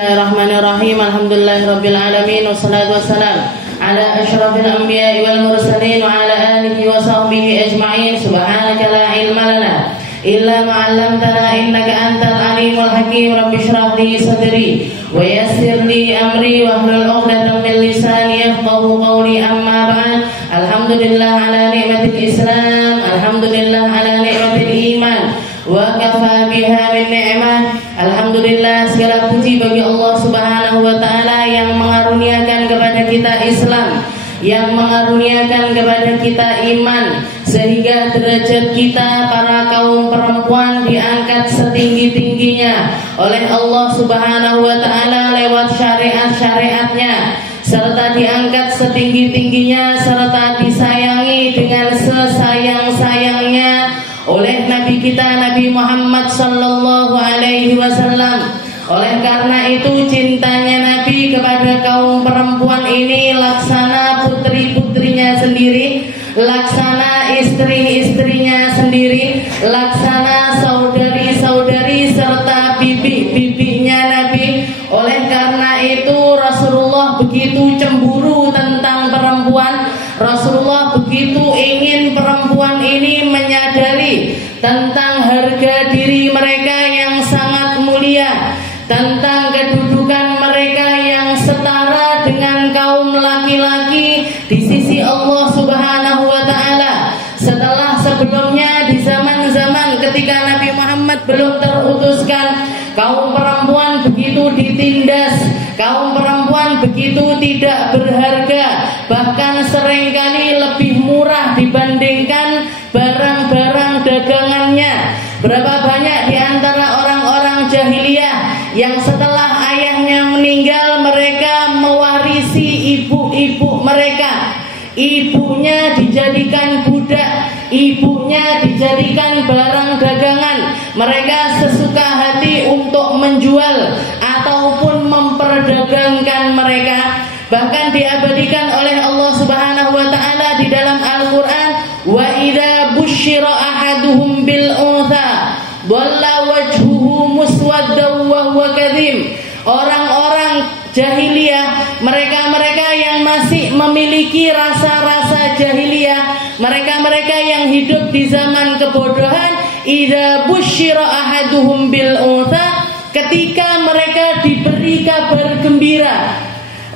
Bismillahirrahmanirrahim. Alhamdulillahirabbil alamin wassalatu wassalam ala asyrafil anbiya'i wal mursalin wa ala alihi wa sahbihi ajma'in. Subhanaka la ilma lana illa ma 'allamtana innaka antal alimul hakim. Rabbi shrah li sadri wa yassir li amri wa hlul 'uqdatam min lisani yafqahu qawli. Amma ba'd. Alhamdulillah ala ni'matil Islam, alhamdulillah ala ni'matil iman, wa kafa biha min ni'mah. Alhamdulillah, segala puji bagi Allah Subhanahu wa taala yang mengaruniakan kepada kita Islam, yang mengaruniakan kepada kita iman, sehingga derajat kita para kaum perempuan diangkat setinggi-tingginya oleh Allah Subhanahu wa taala lewat syariat-syariatnya, serta diangkat setinggi-tingginya serta disayangi dengan sesayang-sayangnya oleh Nabi kita Nabi Muhammad sallallahu alaihi wasallam. Oleh karena itu cintanya Nabi kepada kaum perempuan ini laksana putri-putrinya sendiri, laksana istri-istrinya sendiri, laksana saudari-saudari serta bibi-bibinya Nabi. Oleh karena itu Rasulullah begitu cemburu tentang perempuan. Rasulullah begitu ingin perempuan ini menyadari tentang harga diri mereka yang sangat mulia, tentang kedudukan mereka yang setara dengan kaum laki-laki di sisi Allah Subhanahu wa taala. Setelah sebelumnya di zaman-zaman ketika Nabi Muhammad belum terutuskan, kaum perempuan begitu ditindas, kaum perempuan begitu tidak berharga, bahkan seringkali lebih murah dibandingkan barang-barang dagangannya. Berapa banyak di antara orang-orang jahiliyah yang setelah ayahnya meninggal mereka mewarisi ibu-ibu mereka. Ibunya dijadikan budak, ibunya dijadikan barang dagangan. Mereka sesuka hati untuk menjual ataupun memperdagangkan mereka. Bahkan diabadikan oleh Allah Subhanahu wa taala di dalam Al-Qur'an, wa idza busyira ahaduhum bil untha dhalla wajhuhu muswaddan wa huwa kadhim. Orang-orang jahiliyah, mereka-mereka yang masih memiliki rasa-rasa jahiliyah, mereka-mereka yang hidup di zaman kebodohan, idza busyira ahaduhum bil untha, ketika mereka diberi kabar gembira,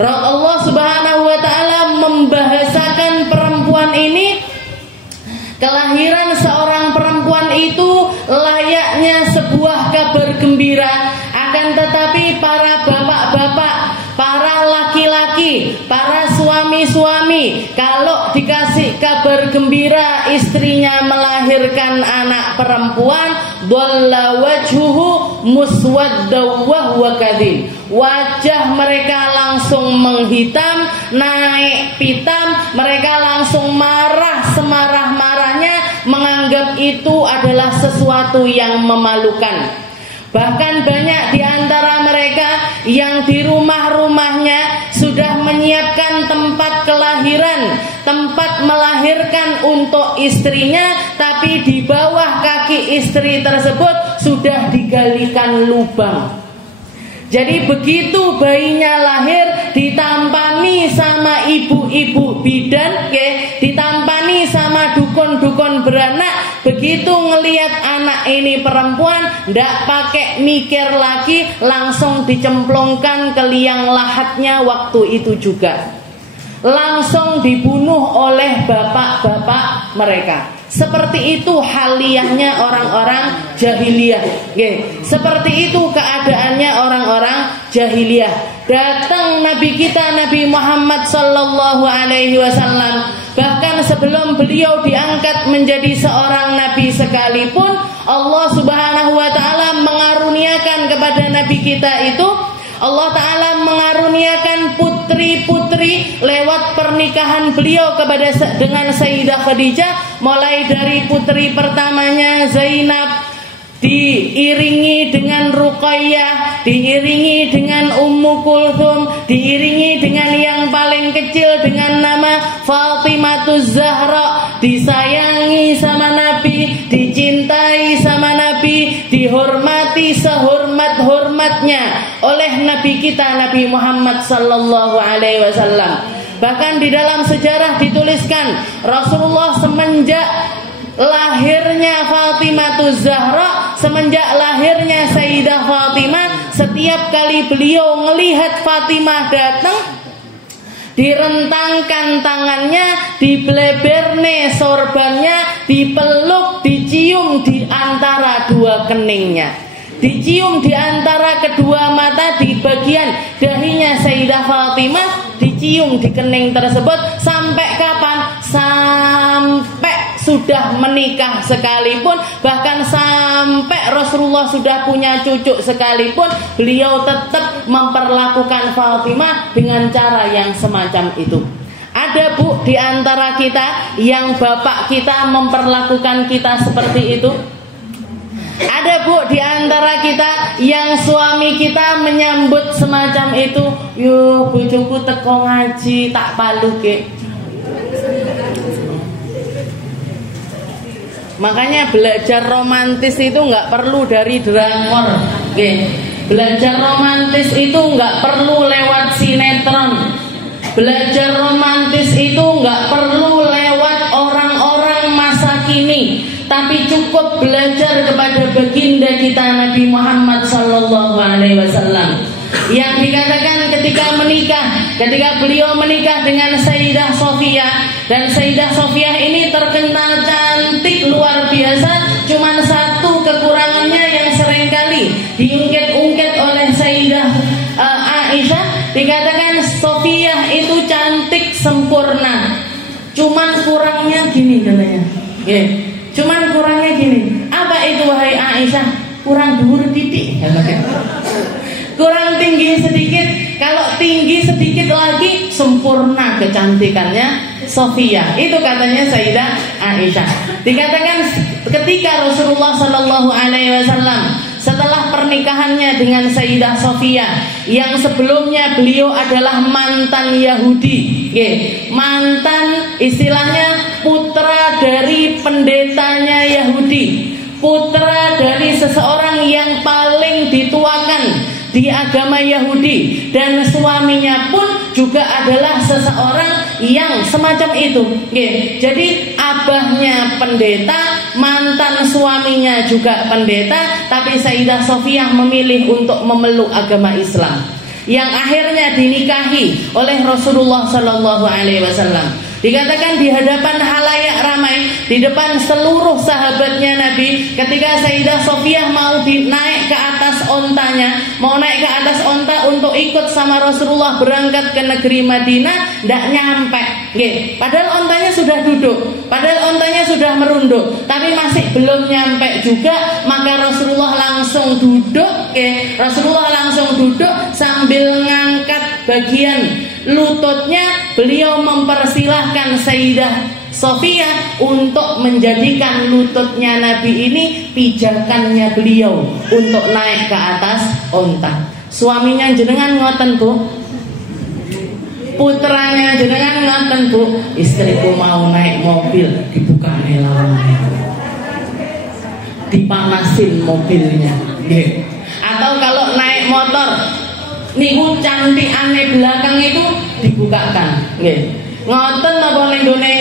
Allah Subhanahu wa taala membahasakan perempuan ini, kelahiran seorang perempuan itu layaknya sebuah kabar gembira. Akan tetapi para bapak-bapak, para laki-laki, para suami-suami, kalau dikasih kabar gembira istrinya melahirkan anak perempuan, dhalla wajhuhu muswaddan wa huwa kadhim, wajah mereka langsung menghitam, naik pitam, mereka langsung marah semarah-marahnya, menganggap itu adalah sesuatu yang memalukan. Bahkan banyak di antara mereka yang di rumah-rumahnya sudah menyiapkan tempat kelahiran, tempat melahirkan untuk istrinya, tapi di bawah kaki istri tersebut sudah digalikan lubang. Jadi begitu bayinya lahir ditampani sama ibu-ibu bidan, ditampani sama dukun-dukun beranak. Begitu ngelihat anak ini perempuan, ndak pakai mikir lagi, langsung dicemplungkan ke liang lahatnya waktu itu juga. Langsung dibunuh oleh bapak-bapak mereka. Seperti itu haliyahnya orang-orang jahiliyah. Seperti itu keadaannya orang-orang jahiliyah. Datang Nabi kita Nabi Muhammad sallallahu alaihi wasallam, bahkan sebelum beliau diangkat menjadi seorang nabi sekalipun, Allah Subhanahu wa taala mengaruniakan kepada nabi kita itu, Allah taala mengaruniakan putri-putri lewat pernikahan beliau kepada dengan Sayyidah Khadijah. Mulai dari putri pertamanya Zainab, diiringi dengan Ruqayyah, diiringi dengan Ummu Kulthum, diiringi dengan yang paling kecil dengan nama Fatimatuz Zahra. Disayangi sama Nabi, dicintai sama Nabi, dihormati sehormat-hormatnya oleh Nabi Nabi kita Nabi Muhammad sallallahu alaihi wasallam. Bahkan di dalam sejarah dituliskan Rasulullah semenjak lahirnya Fatimah Zahra, semenjak lahirnya Sayyidah Fatimah, setiap kali beliau melihat Fatimah datang, direntangkan tangannya, dibeleberne sorbannya, dipeluk, dicium di antara dua keningnya, dicium di antara kedua mata, di bagian dahinya Sayyidah Fatimah, dicium di kening tersebut. Sampai kapan? Sampai sudah menikah sekalipun, bahkan sampai Rasulullah sudah punya cucu sekalipun, beliau tetap memperlakukan Fatimah dengan cara yang semacam itu. Ada bu di antara kita yang bapak kita memperlakukan kita seperti itu? Ada bu di antara kita yang suami kita menyambut semacam itu? Yo bojoku teko ngaji tak paluke. Makanya belajar romantis itu nggak perlu dari drakor, belajar romantis itu nggak perlu lewat sinetron, belajar romantis itu nggak perlu lewat orang-orang masa kini, tapi cukup belajar kepada baginda kita Nabi Muhammad sallallahu alaihi wasallam yang dikatakan ketika menikah, ketika beliau menikah dengan Sayyidah Sofiyah, dan Sayyidah Sofiyah ini terkenal cantik luar biasa, cuman satu kekurangannya yang seringkali diungkit-ungkit oleh Sayyidah Aisyah, dikatakan Sofiyah itu cantik sempurna, cuman kurangnya gini katanya. Cuman kurangnya gini. Apa itu wahai Aisyah? Kurang dhuwur titik. Kurang tinggi sedikit. Kalau tinggi sedikit lagi sempurna kecantikannya Sofiyah. Itu katanya Sayyidah Aisyah. Dikatakan ketika Rasulullah sallallahu alaihi wasallam setelah pernikahannya dengan Sayyidah Sofiyah, yang sebelumnya beliau adalah mantan Yahudi, mantan istilahnya putra dari pendetanya Yahudi, putra dari seseorang yang paling dituakan di agama Yahudi, dan suaminya pun juga adalah seseorang yang semacam itu. Jadi abahnya pendeta, mantan suaminya juga pendeta, tapi Sayyidah Sofiyah memilih untuk memeluk agama Islam, yang akhirnya dinikahi oleh Rasulullah sallallahu alaihi wasallam. Dikatakan di hadapan halayak ramai, di depan seluruh sahabatnya Nabi, ketika Sayyidah Sofiyah mau naik ke atas ontanya, mau naik ke atas onta untuk ikut sama Rasulullah berangkat ke negeri Madinah, tidak nyampe. Padahal ontanya sudah duduk, padahal ontanya sudah merunduk, tapi masih belum nyampe juga. Maka Rasulullah langsung duduk, Rasulullah langsung duduk sambil ngangkat bagian lututnya. Beliau mempersilahkan Sayyidah Sofiyah untuk menjadikan lututnya Nabi ini pijakannya beliau untuk naik ke atas onta. Suaminya jenengan ngoten bu, putranya jenengan ngoten bu, istriku mau naik mobil dibuka lawannya, dipanasin mobilnya. Atau kalau naik motor niku cantik aneh belakang itu dibukakan, ngoten apa ning gone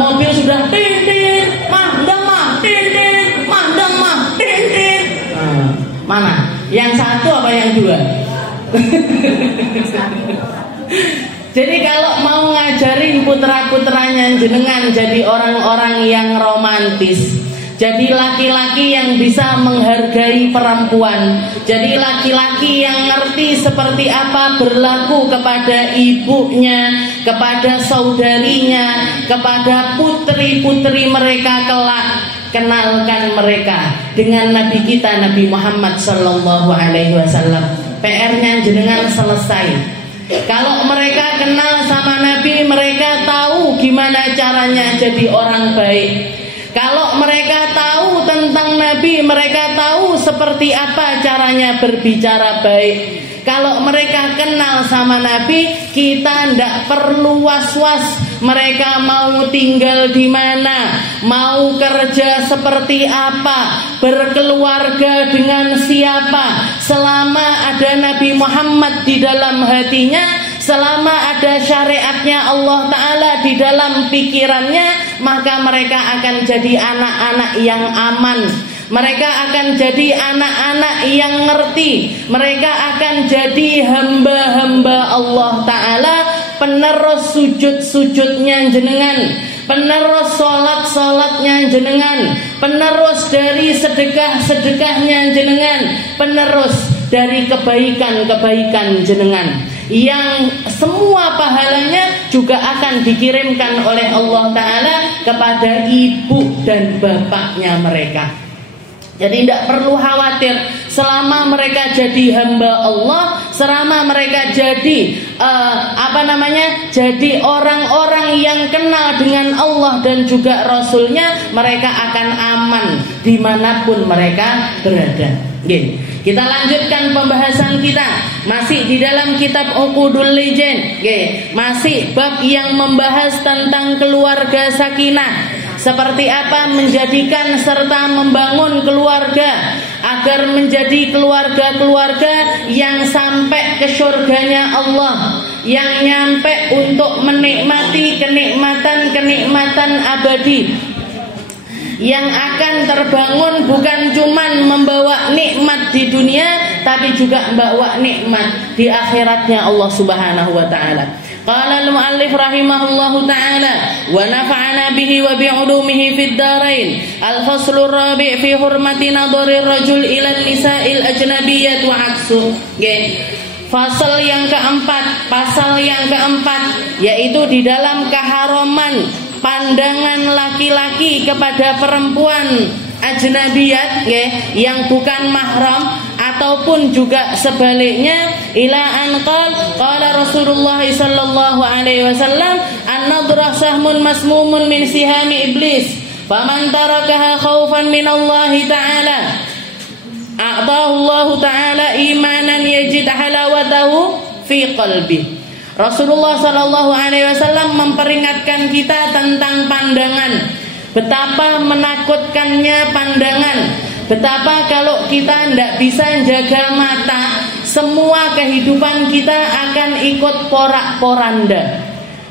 mobil sudah tin mandang mah tin mandang mah tin. Mana yang satu apa yang dua? Jadi kalau mau ngajarin putra-putranya jenengan jadi orang-orang yang romantis, jadi laki-laki yang bisa menghargai perempuan, jadi laki-laki yang ngerti seperti apa berlaku kepada ibunya, kepada saudarinya, kepada putri-putri mereka kelak. Kenalkan mereka dengan Nabi kita Nabi Muhammad sallallahu alaihi wasallam. PR-nya jenengan selesai. Kalau mereka kenal sama Nabi, mereka tahu gimana caranya jadi orang baik. Kalau mereka tahu tentang Nabi, mereka tahu seperti apa caranya berbicara baik. Kalau mereka kenal sama Nabi, kita tidak perlu was-was mereka mau tinggal di mana, mau kerja seperti apa, berkeluarga dengan siapa. Selama ada Nabi Muhammad di dalam hatinya, selama ada syariatnya Allah Ta'ala di dalam pikirannya, maka mereka akan jadi anak-anak yang aman. Mereka akan jadi anak-anak yang ngerti. Mereka akan jadi hamba-hamba Allah Ta'ala, penerus sujud-sujudnya jenengan, penerus sholat-sholatnya jenengan, penerus dari sedekah-sedekahnya jenengan, penerus dari kebaikan-kebaikan jenengan, yang semua pahalanya juga akan dikirimkan oleh Allah Ta'ala kepada ibu dan bapaknya mereka. Jadi tidak perlu khawatir, selama mereka jadi hamba Allah, selama mereka jadi jadi orang-orang yang kenal dengan Allah dan juga Rasulnya, mereka akan aman dimanapun mereka berada. Kita lanjutkan pembahasan kita, masih di dalam kitab Uqudul Lijan. Masih bab yang membahas tentang keluarga sakinah. Seperti apa menjadikan serta membangun keluarga agar menjadi keluarga-keluarga yang sampai ke surganya Allah, yang nyampe untuk menikmati kenikmatan-kenikmatan abadi, yang akan terbangun bukan cuman membawa nikmat di dunia, tapi juga membawa nikmat di akhiratnya Allah Subhanahu wa Ta'ala. Qala al-muallif rahimahullahu ta'ala wa nafa'ana bihi wa bi'ulumihi fid darain. Al-faslur rabi' fi hurmati nadhari rajul ila nisa'il ajnabiyyat wa aksu. Pasal yang keempat yaitu di dalam keharaman pandangan laki-laki kepada perempuan ajnabiyat, yang bukan mahram, ataupun juga sebaliknya. Ila an qala Rasulullah sallallahu alaihi wasallam, an-nadhrah sahmun masmumun min sihami iblis, faman tarakaha khaufan min Allah ta'ala a'tahu Allah ta'ala imanan yajid halawatahu fi qalbi. Rasulullah sallallahu alaihi wasallam memperingatkan kita tentang pandangan. Betapa menakutkannya pandangan. Betapa kalau kita tidak bisa jaga mata, semua kehidupan kita akan ikut porak-poranda.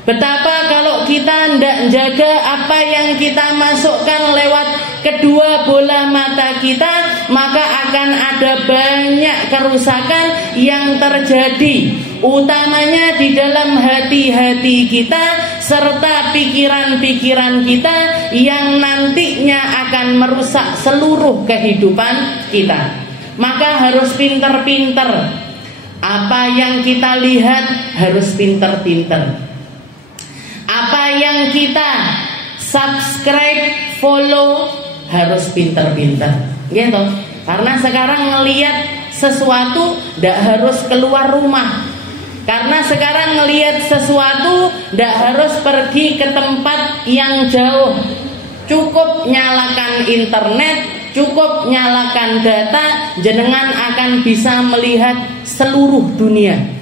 Betapa kalau kita tidak jaga apa yang kita masukkan lewat kedua bola mata kita, maka akan ada banyak kerusakan yang terjadi, utamanya di dalam hati-hati kita serta pikiran-pikiran kita, yang nantinya akan merusak seluruh kehidupan kita. Maka harus pinter-pinter. Apa yang kita lihat harus pinter-pinter. Apa yang kita subscribe, follow harus pinter-pinter, gitu. Karena sekarang ngelihat sesuatu tidak harus keluar rumah. Karena sekarang ngelihat sesuatu tidak harus pergi ke tempat yang jauh. Cukup nyalakan internet, cukup nyalakan data, jenengan akan bisa melihat seluruh dunia.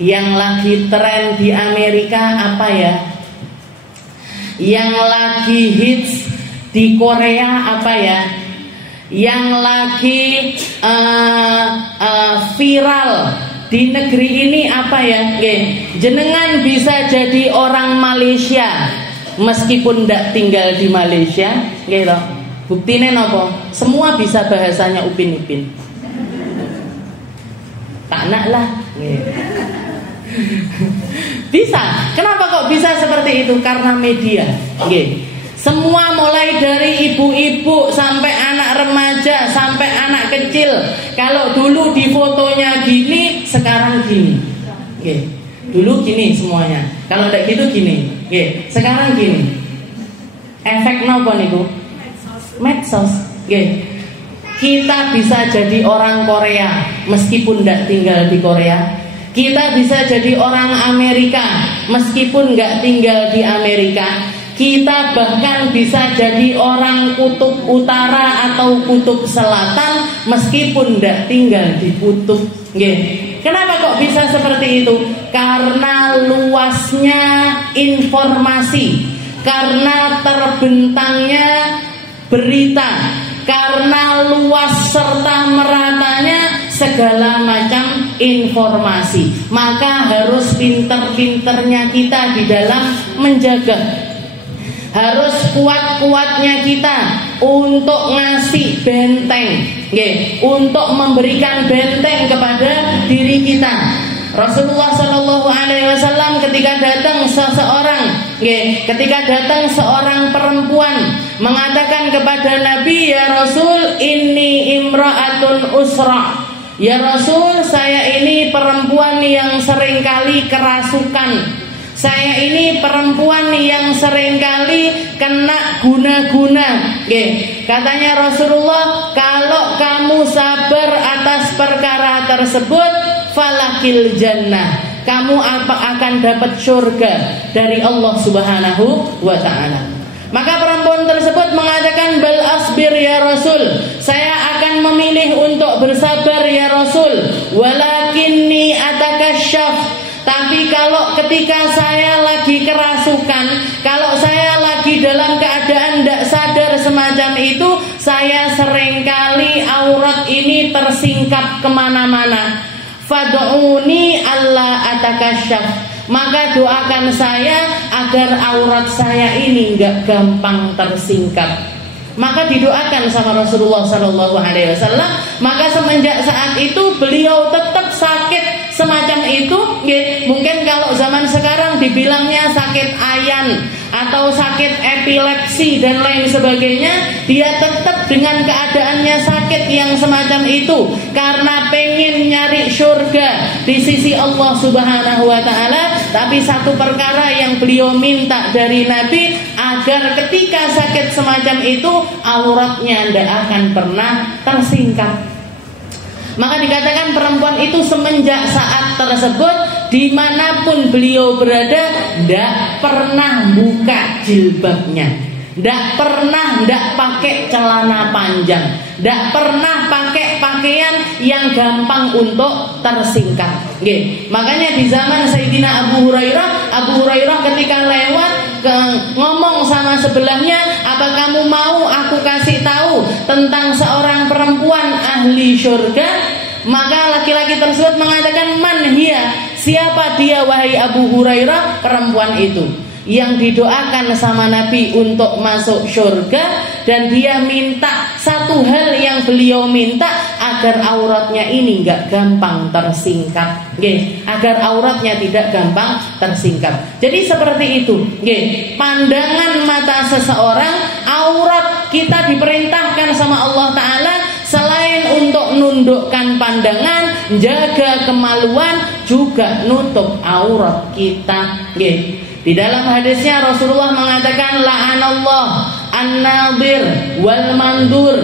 Yang lagi tren di Amerika apa ya? Yang lagi hits di Korea apa ya? Yang lagi viral di negeri ini apa ya? Jenengan bisa jadi orang Malaysia meskipun tidak tinggal di Malaysia, gitu. Buktinya nopo? Semua bisa bahasanya upin-ipin. Tak nak lah. Bisa. Kenapa kok bisa seperti itu? Karena media. Semua mulai dari ibu-ibu sampai anak remaja sampai anak kecil. Kalau dulu di fotonya gini, sekarang gini. Dulu gini semuanya. Kalau tidak gitu gini. Sekarang gini. Efek nopo niku? Medsos. Kita bisa jadi orang Korea meskipun tidak tinggal di Korea. Kita bisa jadi orang Amerika meskipun nggak tinggal di Amerika. Kita bahkan bisa jadi orang kutub utara atau kutub selatan meskipun nggak tinggal di kutub Kenapa kok bisa seperti itu? Karena luasnya informasi, karena terbentangnya berita, karena luas serta meratanya segala macam informasi. Maka harus pinter-pinternya kita di dalam menjaga, harus kuat-kuatnya kita untuk ngasih benteng, untuk memberikan benteng kepada diri kita. Rasulullah Shallallahu Alaihi Wasallam ketika datang seorang perempuan mengatakan kepada Nabi, ya Rasul, inni imra'atun usra. Ya Rasul, saya ini perempuan yang seringkali kerasukan. Saya ini perempuan yang seringkali kena guna-guna. Katanya Rasulullah, kalau kamu sabar atas perkara tersebut, falakil jannah, kamu akan dapat surga dari Allah Subhanahu wa ta'ala. Maka perempuan tersebut mengatakan, bal asbir ya Rasul, saya akan memilih untuk bersabar ya Rasul, walakinni atakasyaf, tapi kalau ketika saya lagi kerasukan, kalau saya lagi dalam keadaan tidak sadar semacam itu, saya seringkali aurat ini tersingkap kemana-mana. Fad'uni alla atakasyaf, maka doakan saya agar aurat saya ini enggak gampang tersingkap. Maka didoakan sama Rasulullah Sallallahu Alaihi Wasallam. Maka semenjak saat itu beliau tetap sakit semacam itu. Mungkin kalau zaman sekarang dibilangnya sakit ayan atau sakit epilepsi dan lain sebagainya, dia tetap dengan keadaannya sakit yang semacam itu karena pengen nyari surga di sisi Allah Subhanahu wa ta'ala. Tapi satu perkara yang beliau minta dari Nabi, agar ketika sakit semacam itu auratnya tidak akan pernah tersingkap. Maka dikatakan perempuan itu semenjak saat tersebut, dimanapun beliau berada, tidak pernah buka jilbabnya, tidak pakai celana panjang, tidak pernah pakai pakaian yang gampang untuk tersingkap. Makanya di zaman Sayyidina Abu Hurairah ketika lewat ngomong sama sebelahnya, apa kamu mau aku kasih tahu tentang seorang perempuan ahli surga? Maka laki-laki tersebut mengatakan, man hiya, siapa dia wahai Abu Hurairah? Perempuan itu yang didoakan sama Nabi untuk masuk surga, dan dia minta satu hal yang beliau minta, agar auratnya ini enggak gampang tersingkap, agar auratnya tidak gampang tersingkap. Jadi seperti itu, pandangan mata seseorang, aurat kita diperintahkan sama Allah Ta'ala selain untuk nundukkan pandangan, jaga kemaluan, juga nutup aurat kita. Di dalam hadisnya Rasulullah mengatakan, la'anallah an-nadir wal mandur.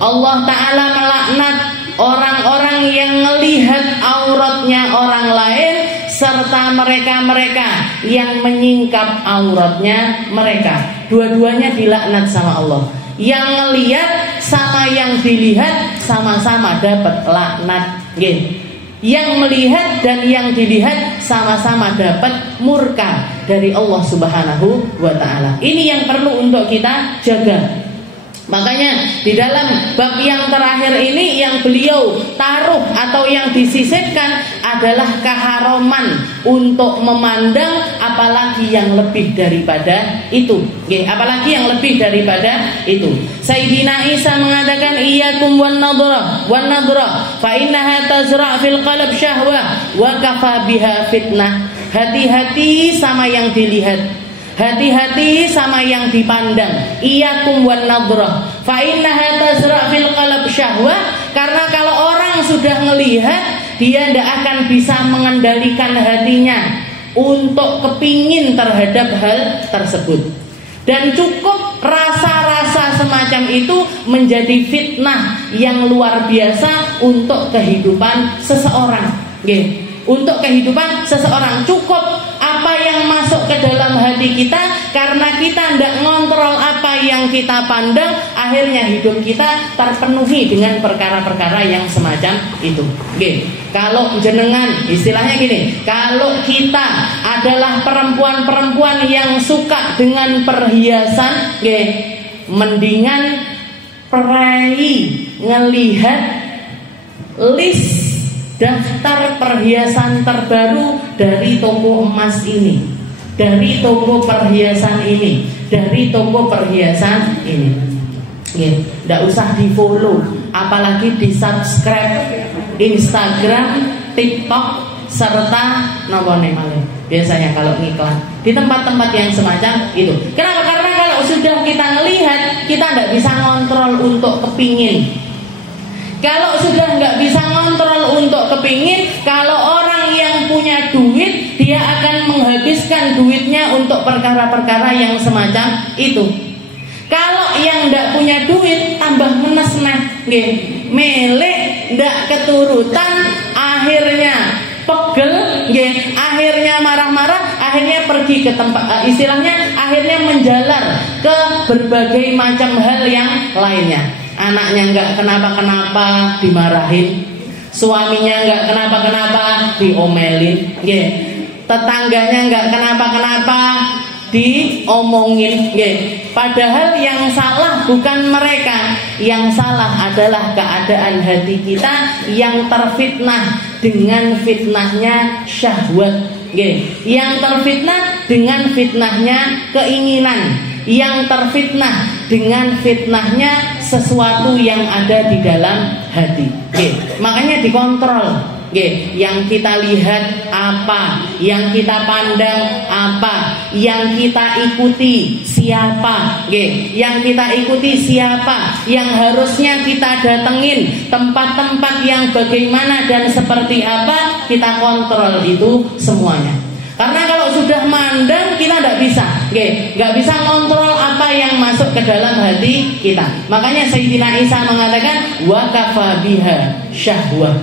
Allah Ta'ala melaknat orang-orang yang melihat auratnya orang lain, serta mereka-mereka yang menyingkap auratnya mereka. Dua-duanya dilaknat sama Allah. Yang melihat sama yang dilihat sama-sama dapat laknat. Yang melihat dan yang dilihat sama-sama dapat murka dari Allah Subhanahu wa ta'ala. Ini yang perlu untuk kita jaga. Makanya di dalam bab yang terakhir ini yang beliau taruh atau yang disisipkan adalah keharaman untuk memandang, apalagi yang lebih daripada itu. Apalagi yang lebih daripada itu. Sayyidina Isa mengatakan, iyyakum wan nadra fa innaha tazra' fil qalb syahwah wa kafa biha fitnah. Hati-hati sama yang dilihat, hati-hati sama yang dipandang. Iyyakum wan nadrah fa innaha tazra' fil qalb syahwah. Karena kalau orang sudah melihat, dia tidak akan bisa mengendalikan hatinya untuk kepingin terhadap hal tersebut. Dan cukup rasa-rasa semacam itu menjadi fitnah yang luar biasa untuk kehidupan seseorang. Untuk kehidupan seseorang, cukup apa yang masuk ke dalam hati kita, karena kita tidak ngontrol apa yang kita pandang, akhirnya hidup kita terpenuhi dengan perkara-perkara yang semacam itu. Kalau jenengan istilahnya gini, kalau kita adalah perempuan-perempuan yang suka dengan perhiasan, mendingan ngelihat list daftar perhiasan terbaru dari toko emas ini, dari toko perhiasan ini, dari toko perhiasan ini. Nggak usah di follow, apalagi di subscribe Instagram, TikTok, serta biasanya kalau ngiklan di tempat-tempat yang semacam itu. Kenapa? Karena kalau sudah kita ngelihat, kita nggak bisa ngontrol untuk kepingin. Kalau sudah nggak bisa ngontrol untuk kepingin, kalau orang yang punya duit, dia akan menghabiskan duitnya untuk perkara-perkara yang semacam itu. Kalau yang nggak punya duit, tambah menes melek, nggak keturutan, akhirnya pegel, akhirnya marah-marah, akhirnya pergi ke tempat, istilahnya akhirnya menjalar ke berbagai macam hal yang lainnya. Anaknya nggak kenapa-kenapa dimarahin, suaminya nggak kenapa-kenapa diomelin, tetangganya nggak kenapa-kenapa diomongin, padahal yang salah bukan mereka, yang salah adalah keadaan hati kita yang terfitnah dengan fitnahnya syahwat, yang terfitnah dengan fitnahnya keinginan, yang terfitnah dengan fitnahnya sesuatu yang ada di dalam hati. Makanya dikontrol. Yang kita lihat apa, yang kita pandang apa, yang kita ikuti siapa, yang kita ikuti siapa, yang harusnya kita datengin, tempat-tempat yang bagaimana dan seperti apa, kita kontrol itu semuanya. Karena kalau sudah mandang, kita nggak bisa ngontrol apa yang masuk ke dalam hati kita. Makanya Sayyidina Isa mengatakan wa kafa biha syahwah.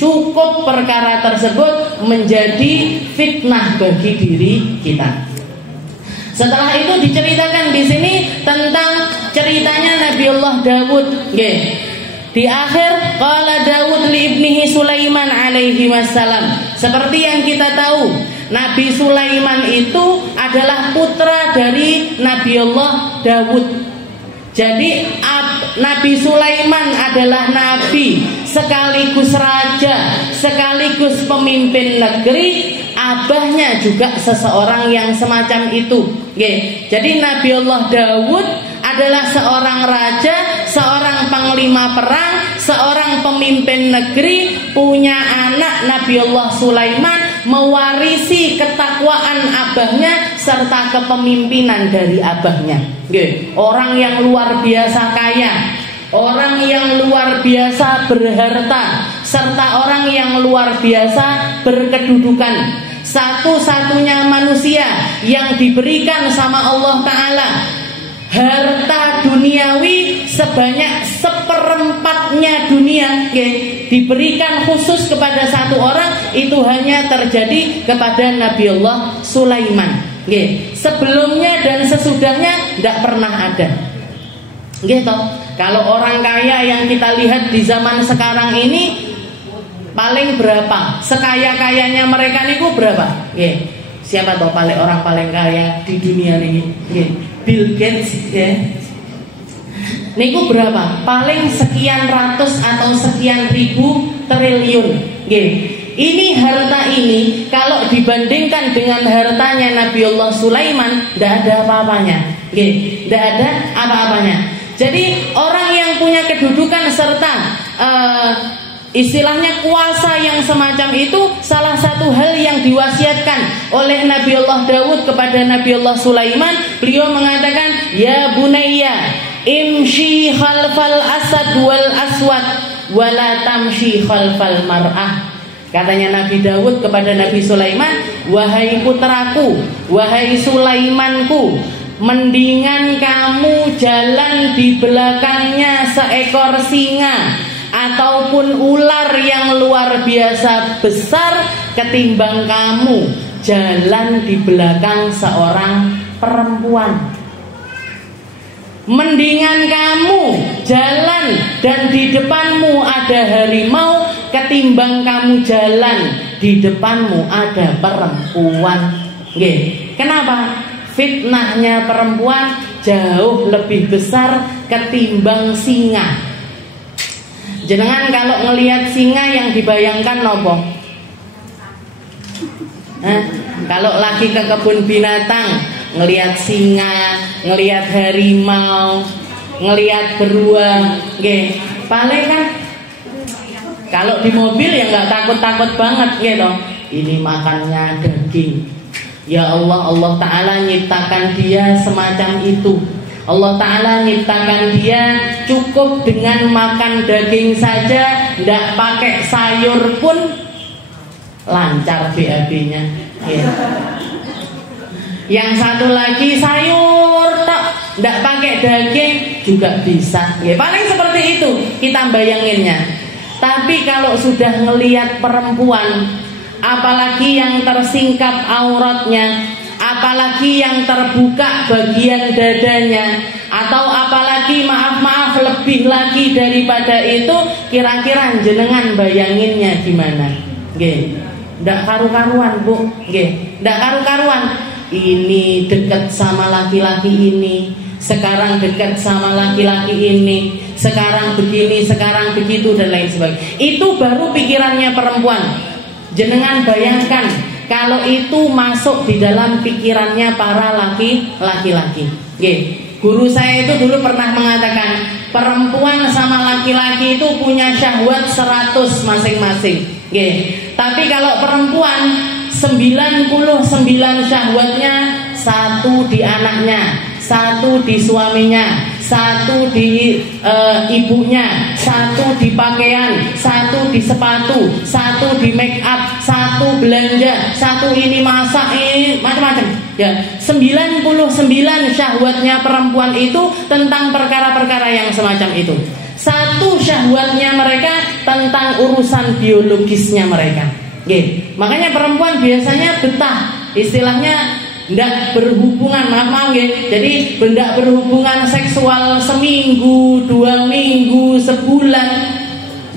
Cukup perkara tersebut menjadi fitnah bagi diri kita. Setelah itu diceritakan di sini tentang ceritanya Nabiullah Dawud. Di akhir qala Dawud li ibnihi Sulaiman alaihi wassalam. Seperti yang kita tahu, Nabi Sulaiman itu adalah putra dari Nabiullah Dawud. Jadi Nabi Sulaiman adalah nabi sekaligus raja, sekaligus pemimpin negeri. Abahnya juga seseorang yang semacam itu. Jadi Nabiullah Dawud adalah seorang raja, seorang panglima perang, seorang pemimpin negeri, punya anak Nabiullah Sulaiman, mewarisi ketakwaan abahnya serta kepemimpinan dari abahnya. Orang yang luar biasa kaya, orang yang luar biasa berharta, serta orang yang luar biasa berkedudukan. Satu-satunya manusia yang diberikan sama Allah Ta'ala harta duniawi sebanyak 1/4 dunia, diberikan khusus kepada satu orang, itu hanya terjadi kepada Nabiullah Sulaiman. Sebelumnya dan sesudahnya tidak pernah ada. Kalau orang kaya yang kita lihat di zaman sekarang ini, paling berapa? Sekaya-kayanya mereka niku berapa? Siapa tahu orang paling kaya di dunia ini? Bill Gates, niku berapa? Paling sekian ratus atau sekian ribu triliun. Ini harta ini kalau dibandingkan dengan hartanya Nabiullah Sulaiman, tidak ada apa-apanya. Tidak ada apa-apanya. Jadi orang yang punya kedudukan serta istilahnya kuasa yang semacam itu, salah satu hal yang diwasiatkan oleh Nabiullah Dawud kepada Nabiullah Sulaiman, beliau mengatakan, ya bunayya imshi khalfal asad wal aswad wala tamshi khalfal mar'ah. Katanya Nabi Dawud kepada Nabi Sulaiman, wahai putraku, wahai Sulaimanku, mendingan kamu jalan di belakangnya seekor singa ataupun ular yang luar biasa besar ketimbang kamu jalan di belakang seorang perempuan. Mendingan kamu jalan dan di depanmu ada harimau ketimbang kamu jalan di depanmu ada perempuan. Nggih. Kenapa? Fitnahnya perempuan jauh lebih besar ketimbang singa. Jenengan kalau ngelihat singa yang dibayangkan nopo? Kalau lagi ke kebun binatang, ngelihat singa, ngelihat harimau, ngelihat beruang, nggih. Paling kan kalau di mobil ya nggak takut-takut banget gitu. Ini makannya daging. Ya Allah, Allah Ta'ala nyiptakan dia semacam itu. Allah Ta'ala nyiptakan dia cukup dengan makan daging saja, nggak pakai sayur pun lancar BAB-nya. Ya. Yang satu lagi sayur tak, nggak pakai daging juga bisa. Ya, paling seperti itu kita bayanginnya. Tapi kalau sudah ngelihat perempuan, apalagi yang tersingkap auratnya, apalagi yang terbuka bagian dadanya, atau apalagi maaf lebih lagi daripada itu, kira-kira jenengan bayanginnya gimana? Nggih. Ndak karu-karuan, Bu. Nggih, ndak karu-karuan. Ini dekat sama laki-laki ini, sekarang dekat sama laki-laki ini, sekarang begini, sekarang begitu dan lain sebagainya. Itu baru pikirannya perempuan. Jenengan bayangkan kalau itu masuk di dalam pikirannya para laki-laki. Nggih. Guru saya itu dulu pernah mengatakan, perempuan sama laki-laki itu punya syahwat 100 masing-masing. Nggih. Tapi kalau perempuan 99 syahwatnya, 1 di anaknya, 1 di suaminya, 1 di ibunya, 1 di pakaian, 1 di sepatu, 1 di make up, 1 belanja, 1 ini masak, ini macam-macam. Ya, 99 syahwatnya perempuan itu tentang perkara-perkara yang semacam itu. 1 syahwatnya mereka tentang urusan biologisnya mereka. Nggih. Makanya perempuan biasanya betah, istilahnya ndak berhubungan, maaf nggih. Jadi ndak berhubungan seksual seminggu, 2 minggu, sebulan.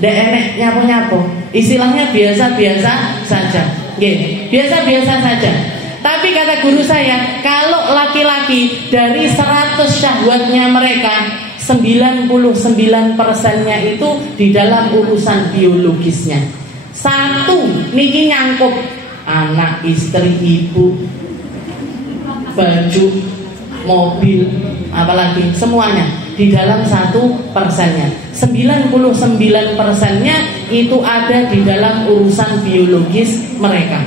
Ndak enek nyapo-nyapo. Istilahnya biasa-biasa saja. Nggih, biasa-biasa saja. Tapi kata guru saya, kalau laki-laki dari 100 syahwatnya mereka, 99%-nya itu di dalam urusan biologisnya. 1 niki nyangkup anak, istri, ibu, baju, mobil, apalagi semuanya di dalam 1%-nya. 99%-nya itu ada di dalam urusan biologis mereka.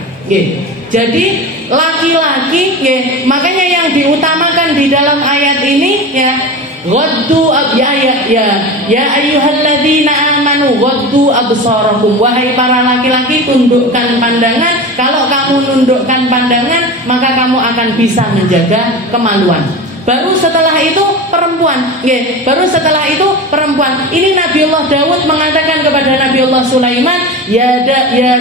Jadi laki-laki, makanya yang diutamakan di dalam ayat ini ya, ghaddu ya ayyuhalladzina amanu ghaddu absarakum, wahai para laki-laki tundukkan pandangan. Kalau kamu nundukkan pandangan, maka kamu akan bisa menjaga kemaluan. Baru setelah itu perempuan, baru setelah itu perempuan. Ini Nabiullah Daud mengatakan kepada Nabiullah Sulaiman, ya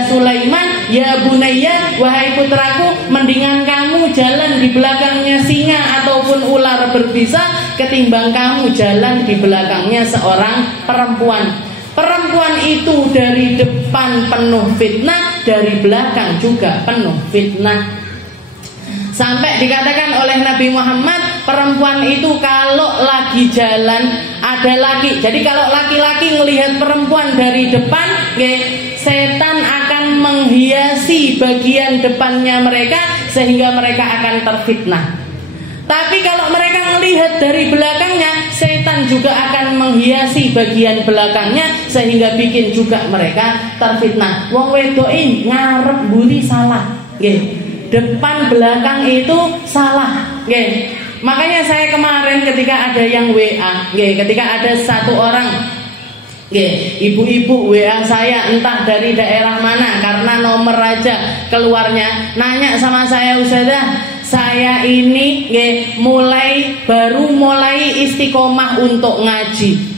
Sulaiman, ya bunayya, wahai putraku, mendingan kamu jalan di belakangnya singa ataupun ular berbisa ketimbang kamu jalan di belakangnya seorang perempuan. Perempuan itu dari depan penuh fitnah, dari belakang juga penuh fitnah. Sampai dikatakan oleh Nabi Muhammad, perempuan itu kalau lagi jalan ada laki. Jadi kalau laki-laki melihat perempuan dari depan, setan akan menghiasi bagian depannya mereka sehingga mereka akan terfitnah. Tapi kalau mereka melihat dari belakangnya, setan juga akan menghiasi bagian belakangnya sehingga bikin juga mereka terfitnah. Wong wedoin ngarep mburi salah, depan belakang itu salah. Makanya saya kemarin ketika ada yang WA, ketika ada satu orang, ibu-ibu WA saya entah dari daerah mana, karena nomor aja keluarnya, nanya sama saya, Ustazah, saya ini baru mulai istiqomah untuk ngaji.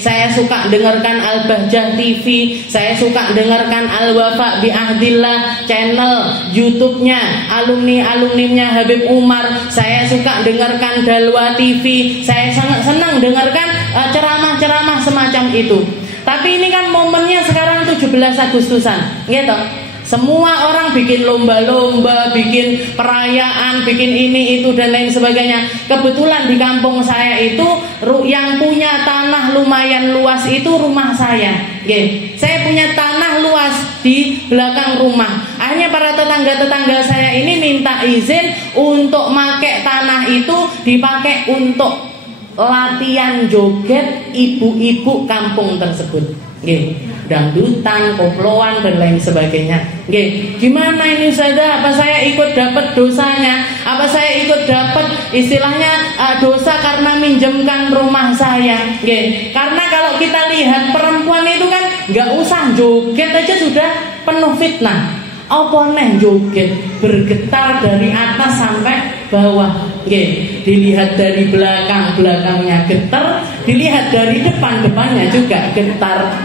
Saya suka dengarkan Al-Bahjah TV, saya suka dengarkan Al-Wafa bi Ahdillah channel YouTube-nya alumni-alumninya Habib Umar. Saya suka dengarkan Dalwa TV, saya sangat senang dengarkan ceramah-ceramah semacam itu. Tapi ini kan momennya sekarang 17 Agustusan, gitu. Semua orang bikin lomba-lomba, bikin perayaan, bikin ini itu dan lain sebagainya. Kebetulan di kampung saya itu yang punya tanah lumayan luas itu rumah saya. Saya punya tanah luas di belakang rumah. Akhirnya para tetangga-tetangga saya ini minta izin untuk pakai tanah itu dipakai untuk latihan joget ibu-ibu kampung tersebut. Dangdutan, koploan dan lain sebagainya. Gimana ini Ustazah? Apa saya ikut dapat dosanya? Apa saya ikut dapat istilahnya dosa karena minjemkan rumah saya? Karena kalau kita lihat perempuan itu kan nggak usah joget aja sudah penuh fitnah. Apa neh joget bergetar dari atas sampai bawah. Dilihat dari belakangnya getar, dilihat dari depannya juga getar.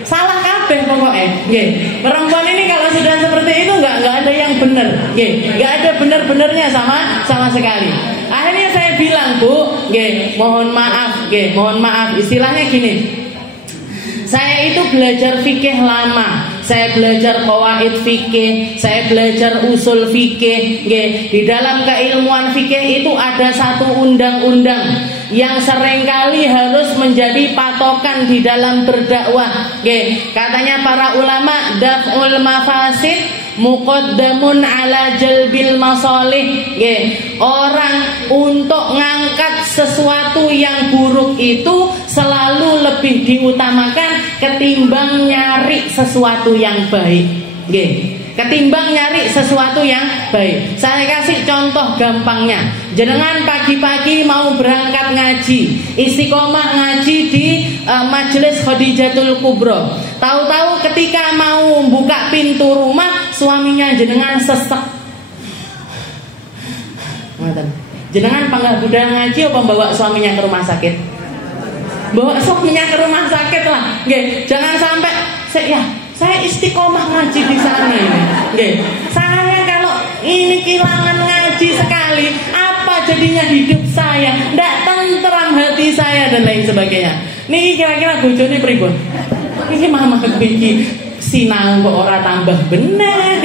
Salah kabeh pokoknya. Perempuan ini kalau sudah seperti itu nggak ada yang benar. Nggak ada benar-benarnya sama sekali. Akhirnya saya bilang, Bu, mohon maaf, istilahnya gini. Saya itu belajar fikih lama, saya belajar qawaid fikih, saya belajar usul fikih. Di dalam keilmuan fikih itu ada satu undang-undang yang seringkali harus menjadi patokan di dalam berdakwah. Katanya para ulama, daf'ul mafasid muqaddamun ala jalbil masalih. Orang untuk ngangkat sesuatu yang buruk itu selalu lebih diutamakan ketimbang nyari sesuatu yang baik. Ketimbang nyari sesuatu yang baik. Saya kasih contoh gampangnya. Jenengan pagi-pagi mau berangkat ngaji, istiqomah ngaji di Majelis Khadijatul Kubro. Tahu-tahu ketika mau buka pintu rumah, suaminya jenengan sesek. Jenengan panggah budaya ngaji apa bawa suaminya ke rumah sakit? Bawa suaminya ke rumah sakit lah. Jangan sampai saya istiqomah ngaji di sana ini. Saya kalau ini kehilangan ngaji sekali, apa jadinya hidup saya? Ndak tenteram hati saya dan lain sebagainya. Nih kira-kira bojone pripun? Ini mama iki sinau kok ora tambah bener.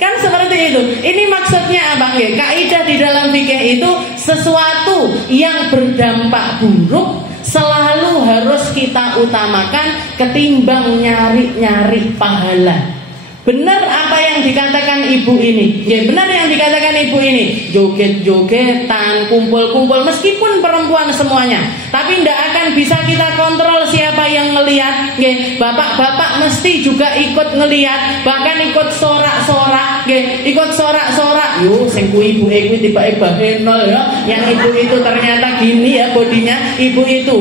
Kan seperti itu. Ini maksudnya apa? Kaidah di dalam fikih itu sesuatu yang berdampak buruk selalu harus kita utamakan ketimbang nyari-nyari pahala. Benar apa yang dikatakan ibu ini. Benar yang dikatakan ibu ini. Joget-jogetan, kumpul-kumpul, meskipun perempuan semuanya. Tapi tidak akan bisa kita kontrol siapa yang ngelihat. Bapak-bapak mesti juga ikut ngelihat, bahkan ikut sorak-sorak. Ikut sorak-sorak. Yo, sing ku ibu tiba-tiba henol ya. Yang ibu itu ternyata gini ya bodinya. Ibu itu.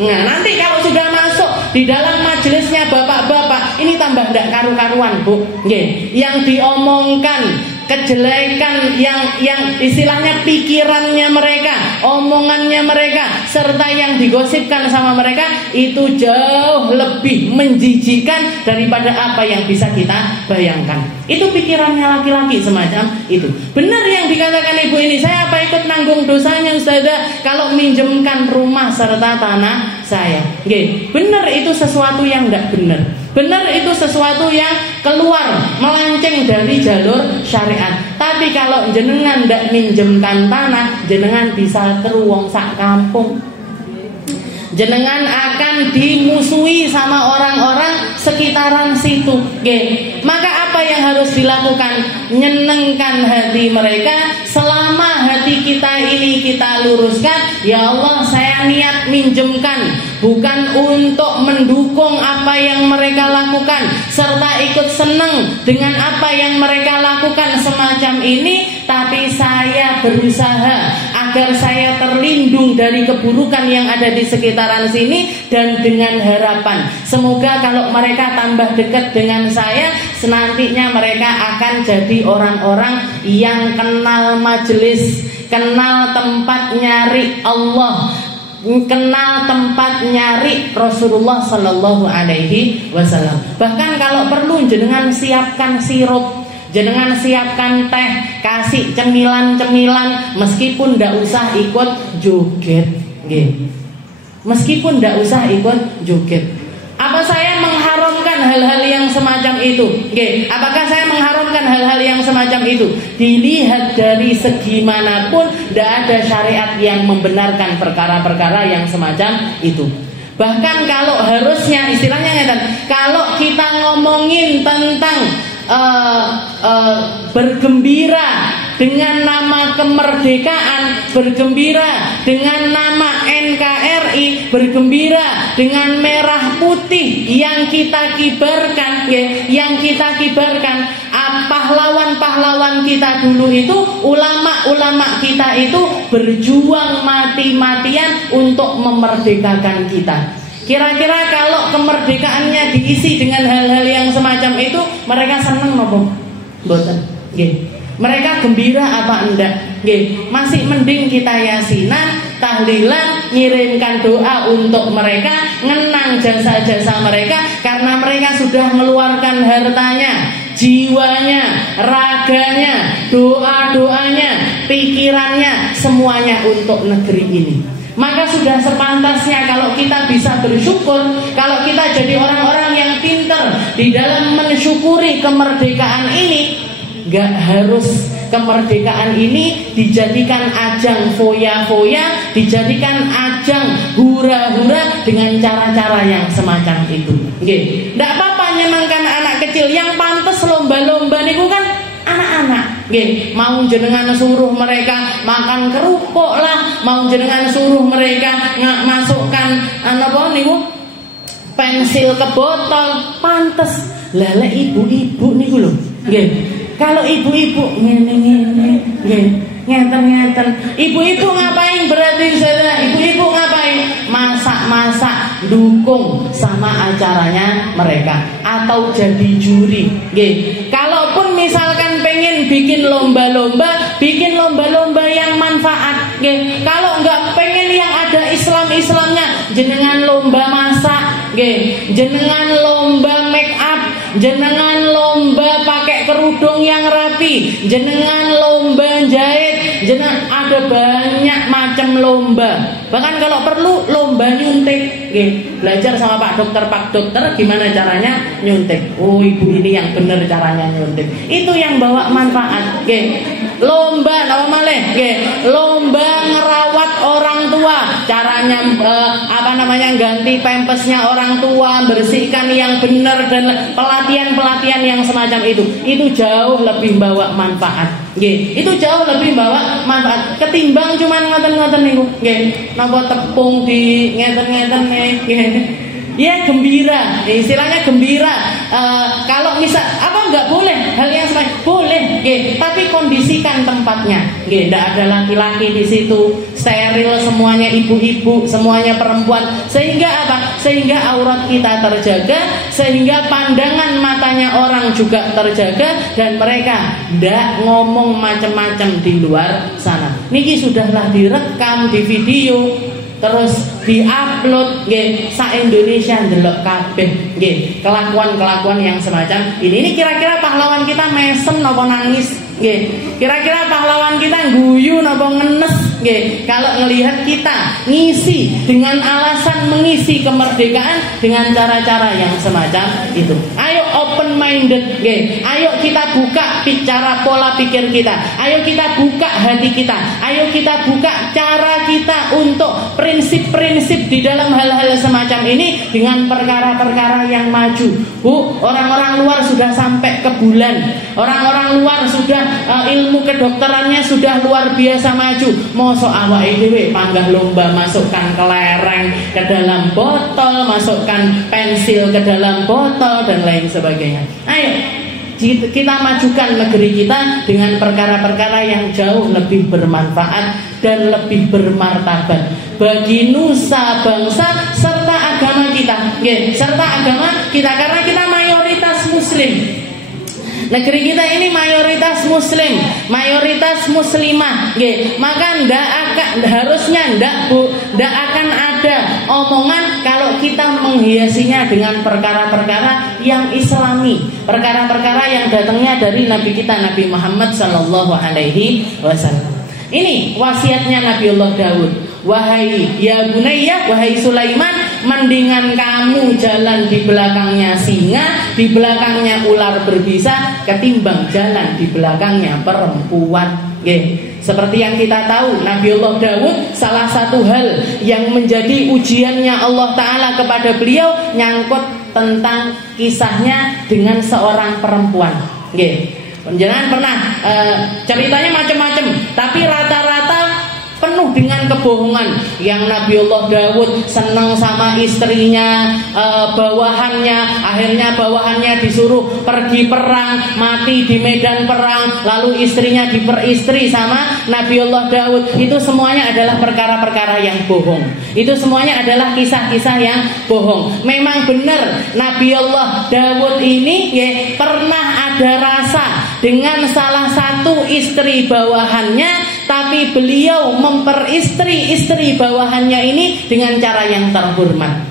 Nah, nanti kalau sudah masuk di dalam majelisnya bapak-bapak, ini tambah tidak karu-karuan, Bu. Yang diomongkan kejelekan, yang istilahnya pikirannya mereka, omongannya mereka, serta yang digosipkan sama mereka itu jauh lebih menjijikan daripada apa yang bisa kita bayangkan. Itu pikirannya laki-laki semacam itu. Benar yang dikatakan ibu ini, saya apa ikut nanggung dosanya Ustazah kalau minjemkan rumah serta tanah saya. Benar itu sesuatu yang tidak benar. Benar itu sesuatu yang keluar melenceng dari jalur syariat. Tapi kalau jenengan ndak minjemkan tanah, jenengan bisa teruwong sak kampung. Jenengan akan dimusuhi sama orang-orang sekitaran situ. Maka apa yang harus dilakukan? Nyenengkan hati mereka. Selama hati kita ini kita luruskan, ya Allah saya niat minjemkan, bukan untuk mendukung apa yang mereka lakukan, serta ikut senang dengan apa yang mereka lakukan semacam ini, tapi saya berusaha agar saya terlindung dari keburukan yang ada di sekitaran sini, dan dengan harapan semoga kalau mereka tambah dekat dengan saya, senantinya mereka akan jadi orang-orang yang kenal majelis, kenal tempat nyari Allah, kenal tempat nyari Rasulullah Sallallahu Alaihi Wasallam. Bahkan kalau perlu jenengan siapkan sirup, jenengan siapkan teh, kasih cemilan-cemilan, meskipun ndak usah ikut joget, meskipun ndak usah ikut joget. Apa saya mengharamkan hal-hal yang semacam itu? Apakah saya mengharamkan hal-hal yang semacam itu? Dilihat dari segi manapun, tidak ada syariat yang membenarkan perkara-perkara yang semacam itu. Bahkan kalau harusnya istilahnya kalau kita ngomongin tentang bergembira dengan nama kemerdekaan, bergembira dengan nama NKRI, bergembira dengan merah putih yang kita kibarkan, pahlawan-pahlawan kita dulu itu, ulama-ulama kita itu berjuang mati-matian untuk memerdekakan kita. Kira-kira kalau kemerdekaannya diisi dengan hal-hal yang semacam itu, mereka senang apa? Mboten. Mereka gembira apa enggak? Masih mending kita yasinan, tahlilan, ngirimkan doa untuk mereka, ngenang jasa-jasa mereka, karena mereka sudah mengeluarkan hartanya, jiwanya, raganya, doa-doanya, pikirannya, semuanya untuk negeri ini. Maka sudah sepantasnya kalau kita bisa bersyukur, kalau kita jadi orang-orang yang pintar di dalam mensyukuri kemerdekaan ini. Gak harus kemerdekaan ini dijadikan ajang foya-foya, dijadikan ajang hura-hura dengan cara-cara yang semacam itu. Gak apa-apa nyenangkan anak kecil, yang pantas lomba-lomba niku kan anak-anak. Mau jenengan suruh mereka makan kerupuk lah, mau jenengan suruh mereka masukkan pensil ke botol, pantes. Lele ibu-ibu niku lho. Kalau ibu-ibu ngene-ngene, ngeten-ngeten. Ibu-ibu ngapain berarti saudara? Ibu-ibu ngapain? Masak-masak, dukung sama acaranya mereka, atau jadi juri. Kalaupun misalkan pengen bikin lomba-lomba yang manfaat. Kalau nggak pengen yang ada Islam-Islamnya, jenengan lomba masak, jenengan lomba make up, jenengan lomba pakai kerudung yang rapi, jenengan lomba jahit, jenengan ada banyak macam lomba. Bahkan kalau perlu lomba nyuntik, belajar sama Pak Dokter gimana caranya nyuntik. Oh, ibu ini yang benar caranya nyuntik. Itu yang bawa manfaat. Lomba apa malih? Lomba ngerawat orang tua, caranya ganti pampasnya orang tua, bersihkan yang benar, dan pelatihan-pelatihan yang semacam itu jauh lebih bawa manfaat. Itu jauh lebih bawa manfaat ketimbang cuman ngoten-ngoten niku. Napa tepung di ngeten-ngeten ya gembira, istilahnya gembira. Kalau misal nggak boleh hal yang semacam, boleh, tapi kondisikan tempatnya. Nggak ada laki-laki di situ, steril semuanya, ibu-ibu semuanya perempuan, sehingga sehingga aurat kita terjaga, sehingga pandangan matanya orang juga terjaga, dan mereka nggak ngomong macam-macam di luar sana. Niki sudahlah direkam di video, terus diupload, sa Indonesia ndelok kabeh kelakuan-kelakuan yang semacam ini. Ini kira-kira pahlawan kita mesem napa nangis? Kira-kira pahlawan kita guyu napa ngenes? Kalau ngelihat kita ngisi dengan alasan mengisi kemerdekaan dengan cara-cara yang semacam itu. Ayo open minded, ayo kita buka bicara pola pikir kita, ayo kita buka hati kita, ayo kita buka cara kita untuk prinsip-prinsip di dalam hal-hal semacam ini dengan perkara-perkara yang maju. Bu, orang-orang luar sudah sampai ke bulan, orang-orang luar sudah ilmu kedokterannya sudah luar biasa maju. Mosok awake dhewe panggah lomba masukkan kelereng ke dalam botol, masukkan pensil ke dalam botol, dan lain sebagainya. Ayo kita majukan negeri kita dengan perkara-perkara yang jauh lebih bermanfaat dan lebih bermartabat bagi nusa bangsa serta agama kita. Serta agama kita, karena kita mayoritas muslim. Negeri kita ini mayoritas muslim, mayoritas muslimah, maka harusnya ndak akan ada omongan kalau kita menghiasinya dengan perkara-perkara yang islami, perkara-perkara yang datangnya dari Nabi kita Nabi Muhammad sallallahu alaihi wasallam. Ini wasiatnya Nabiullah Daud. Wahai ya bunayya, wahai Sulaiman, mendingan kamu jalan di belakangnya singa, di belakangnya ular berbisa, ketimbang jalan di belakangnya perempuan. Seperti yang kita tahu, Nabiullah Daud, salah satu hal yang menjadi ujiannya Allah Ta'ala kepada beliau nyangkut tentang kisahnya dengan seorang perempuan. Jangan pernah ceritanya macam-macam, tapi rata-rata penuh dengan kebohongan. Yang Nabiullah Daud senang sama istrinya, bawahannya, akhirnya bawahannya disuruh pergi perang, mati di medan perang, lalu istrinya diperistri sama Nabiullah Daud. Itu semuanya adalah perkara-perkara yang bohong. Itu semuanya adalah kisah-kisah yang bohong. Memang benar Nabiullah Daud ini pernah ada rasa dengan salah satu istri bawahannya, tapi beliau memperistri istri bawahannya ini dengan cara yang terhormat.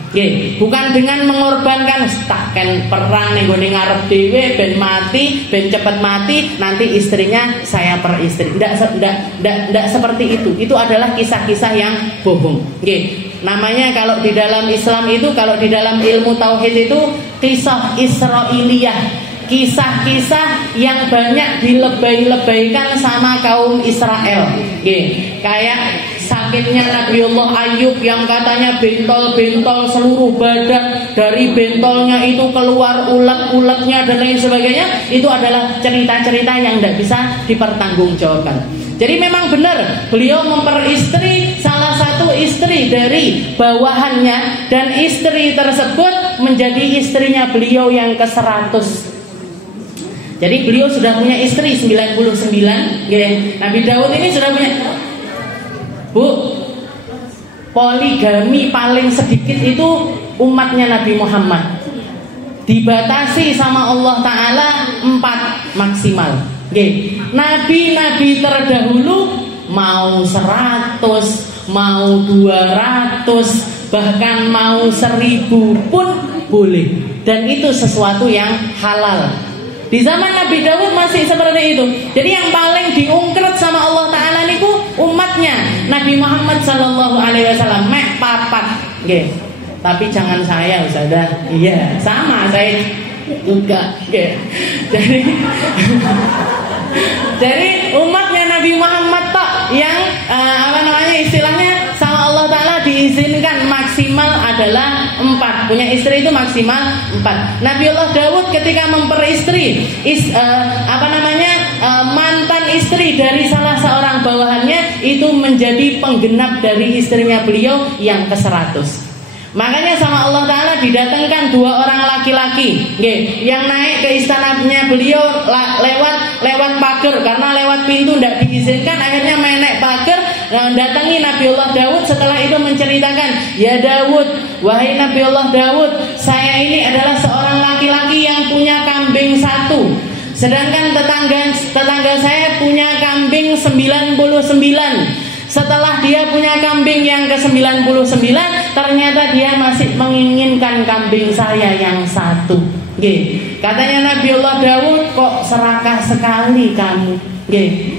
Bukan dengan mengorbankan takkan perang ning gone ngarep dhewe ben mati, ben cepet mati, nanti istrinya saya peristri. Ndak seperti itu. Itu adalah kisah-kisah yang bohong. Namanya kalau di dalam Islam itu, kalau di dalam ilmu tauhid itu kisah Israiliyah. Kisah-kisah yang banyak dilebay-lebaykan sama kaum Israel. Kayak sakitnya Nabiullah Ayub yang katanya bentol-bentol seluruh badan, dari bentolnya itu keluar ulet-uletnya dan lain sebagainya. Itu adalah cerita-cerita yang tidak bisa dipertanggungjawabkan. Jadi memang benar beliau memperistri salah satu istri dari bawahannya, dan istri tersebut menjadi istrinya beliau yang ke-100. Jadi beliau sudah punya istri 99. Nabi Daud ini sudah punya. Bu, poligami paling sedikit itu umatnya Nabi Muhammad. Dibatasi sama Allah Ta'ala 4 maksimal. Nabi-nabi terdahulu mau 100, mau 200, bahkan mau 1000 pun boleh. Dan itu sesuatu yang halal. Di zaman Nabi Daud masih seperti itu. Jadi yang paling diungkret sama Allah Ta'ala niku umatnya Nabi Muhammad sallallahu alaihi wasallam mek 4. Tapi jangan saya Ustazah. Iya, sama saya juga. Jadi umatnya Nabi Muhammad tok yang istilahnya sama Allah Ta'ala diizinkan maksimal adalah 4. Punya istri itu maksimal 4. Nabiullah Daud ketika memperistri mantan istri dari salah seorang bawahannya, itu menjadi penggenap dari istrinya beliau yang ke-100. Makanya sama Allah Ta'ala didatangkan 2 orang laki-laki yang naik ke istananya beliau lewat pagar, karena lewat pintu tidak diizinkan. Akhirnya main naik pagar, datangi Nabiullah Daud. Setelah itu menceritakan, ya Daud, wahai Nabiullah Daud, saya ini adalah seorang laki-laki yang punya kambing 1, sedangkan tetangga saya punya kambing 99. Setelah dia punya kambing yang ke-99, ternyata dia masih menginginkan kambing saya yang 1. Katanya Nabiullah Daud, kok serakah sekali kamu.